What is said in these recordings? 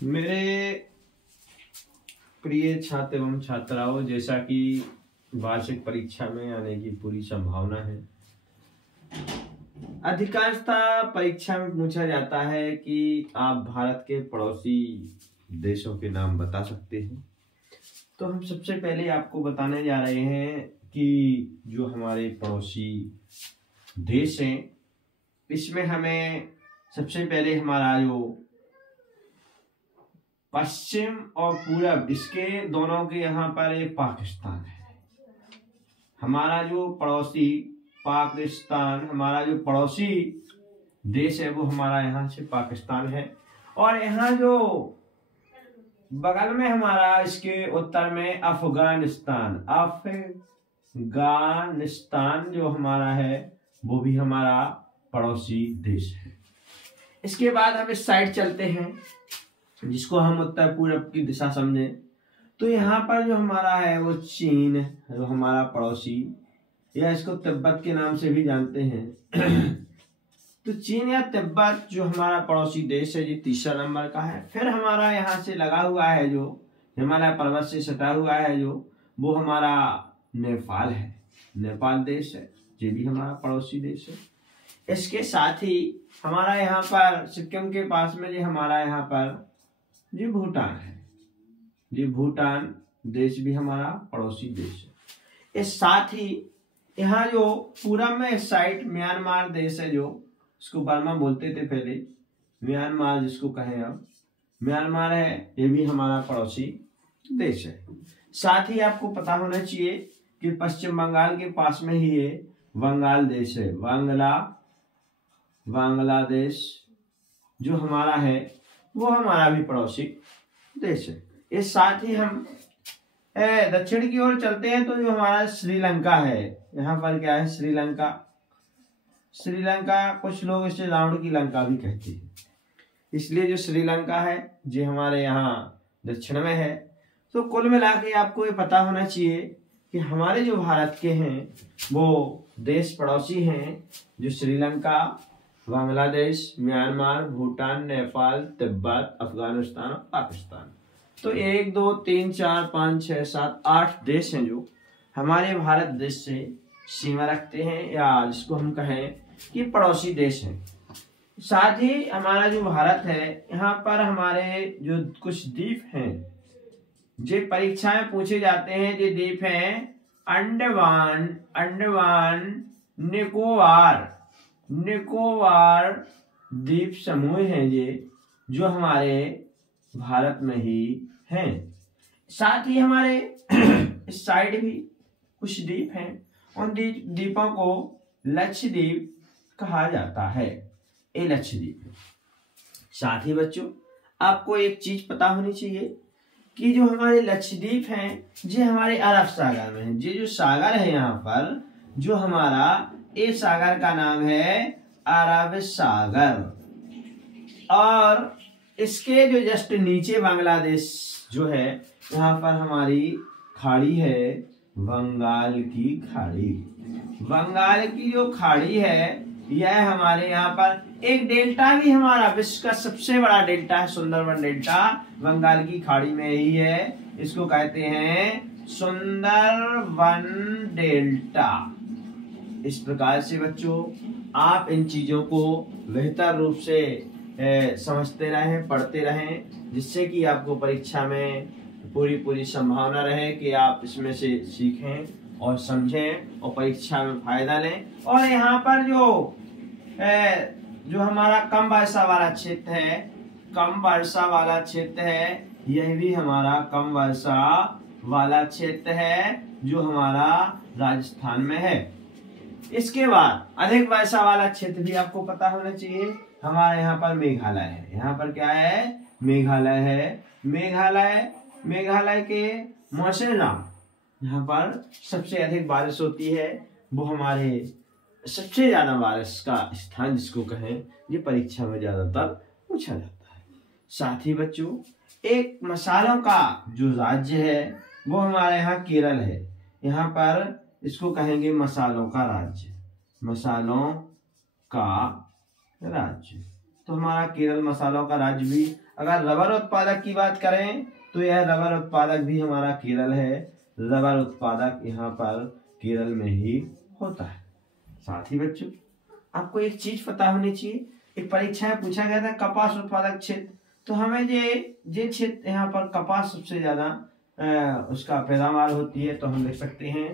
मेरे प्रिय छात्र एवं छात्राओं, जैसा कि वार्षिक परीक्षा में आने की पूरी संभावना है, अधिकांशतः परीक्षा में पूछा जाता है कि आप भारत के पड़ोसी देशों के नाम बता सकते हैं। तो हम सबसे पहले आपको बताने जा रहे हैं कि जो हमारे पड़ोसी देश हैं, इसमें हमें सबसे पहले हमारा जो पश्चिम और पूरब, इसके दोनों के यहाँ पर एक पाकिस्तान है। हमारा जो पड़ोसी पाकिस्तान, हमारा जो पड़ोसी देश है वो हमारा यहाँ से पाकिस्तान है। और यहाँ जो बगल में हमारा, इसके उत्तर में अफगानिस्तान जो हमारा है वो भी हमारा पड़ोसी देश है। इसके बाद हम इस साइड चलते हैं, जिसको हम उत्तर पूरब की दिशा समझे। तो यहाँ पर जो हमारा है वो चीन है, जो हमारा पड़ोसी, या इसको तिब्बत के नाम से भी जानते हैं। तो चीन या तिब्बत जो हमारा पड़ोसी देश है, ये तीसरा नंबर का है। फिर हमारा यहाँ से लगा हुआ है, जो हिमालय पर्वत से सटा हुआ है, जो वो हमारा नेपाल है। नेपाल देश है, ये भी हमारा पड़ोसी देश है। इसके साथ ही हमारा यहाँ पर सिक्किम के पास में जो हमारा यहाँ पर ये भूटान है। ये भूटान देश भी हमारा पड़ोसी देश है। इस साथ ही यहाँ जो पूरब में इस साइड म्यांमार देश है, जो इसको बर्मा बोलते थे पहले, म्यांमार जिसको कहें अब, म्यांमार है, ये भी हमारा पड़ोसी देश है। साथ ही आपको पता होना चाहिए कि पश्चिम बंगाल के पास में ही ये बंगाल देश है, बांग्लादेश जो हमारा है वो हमारा भी पड़ोसी देश है। इस साथ ही हम दक्षिण की ओर चलते हैं, तो जो हमारा श्रीलंका है, यहाँ पर क्या है, श्रीलंका कुछ लोग इसे रावण की लंका भी कहते हैं, इसलिए जो श्रीलंका है ये हमारे यहाँ दक्षिण में है। तो कुल मिला के आपको ये पता होना चाहिए कि हमारे जो भारत के हैं वो देश पड़ोसी हैं, जो श्रीलंका, बांग्लादेश, म्यांमार, भूटान, नेपाल, तिब्बत, अफगानिस्तान और पाकिस्तान। तो 1 2 3 4 5 6 7 8 देश हैं जो हमारे भारत देश से सीमा रखते हैं, या जिसको हम कहें कि पड़ोसी देश हैं। साथ ही हमारा जो भारत है, यहाँ पर हमारे जो कुछ द्वीप हैं, जो परीक्षाएं पूछे जाते हैं, ये द्वीप हैं अंडमान निकोबार द्वीप समूह हैं, ये जो हमारे भारत में ही हैं। साथ ही हमारे इस साइड भी कुछ द्वीप हैं, उन द्वीपों को लक्षद्वीप कहा जाता है, ये लक्षद्वीप। साथ ही बच्चों, आपको एक चीज पता होनी चाहिए कि जो हमारे लक्षद्वीप हैं, ये हमारे अरब सागर में है। ये जो सागर है यहाँ पर, जो हमारा ये सागर का नाम है अरब सागर, और इसके जो जस्ट नीचे बांग्लादेश जो है, यहाँ पर हमारी खाड़ी है, बंगाल की खाड़ी। बंगाल की जो खाड़ी है, यह हमारे यहाँ पर एक डेल्टा भी हमारा विश्व का सबसे बड़ा डेल्टा है, सुंदरबन डेल्टा, बंगाल की खाड़ी में ही है। इसको कहते हैं सुंदरबन डेल्टा। इस प्रकार से बच्चों, आप इन चीजों को बेहतर रूप से समझते रहें, पढ़ते रहें, जिससे कि आपको परीक्षा में पूरी संभावना रहे कि आप इसमें से सीखें और समझें और परीक्षा में फायदा लें। और यहाँ पर जो हमारा कम वर्षा वाला क्षेत्र है, यह भी हमारा कम वर्षा वाला क्षेत्र है, जो हमारा राजस्थान में है। इसके बाद अधिक वर्षा वाला क्षेत्र भी आपको पता होना चाहिए, हमारे यहाँ पर मेघालय है। यहाँ पर क्या है, मेघालय है। मेघालय के मौसिनराम, यहाँ पर सबसे अधिक बारिश होती है, वो हमारे सबसे ज्यादा बारिश का स्थान जिसको कहें, ये परीक्षा में ज्यादातर पूछा जाता है। साथ ही बच्चों, एक मसालों का जो राज्य है वो हमारे यहाँ केरल है। यहाँ पर इसको कहेंगे मसालों का राज्य, तो हमारा केरल मसालों का राज्य भी। अगर रबर उत्पादक की बात करें तो यह रबर उत्पादक भी हमारा केरल है। रबर उत्पादक यहाँ पर केरल में ही होता है। साथ ही बच्चों आपको एक चीज पता होनी चाहिए, एक परीक्षा में पूछा गया था कपास उत्पादक क्षेत्र, तो हमें ये क्षेत्र यहाँ पर कपास सबसे ज्यादा उसका पैदावार होती है, तो हम लिख सकते हैं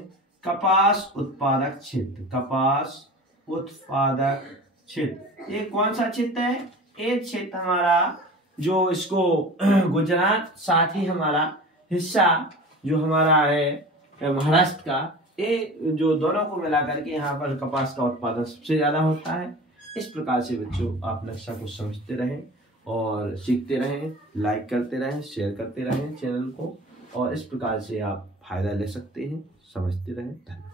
कपास उत्पादक क्षेत्र। कपास उत्पादक क्षेत्र ये कौन सा क्षेत्र है? ये क्षेत्र हमारा जो इसको गुजरात, साथ ही हमारा हिस्सा जो हमारा है महाराष्ट्र का, ये जो दोनों को मिला करके यहाँ पर कपास का उत्पादन सबसे ज्यादा होता है। इस प्रकार से बच्चों आप नक्शा को समझते रहें और सीखते रहें, लाइक करते रहें, शेयर करते रहें चैनल को, और इस प्रकार से आप फायदा ले सकते हैं। समझते रहें। धन्यवाद।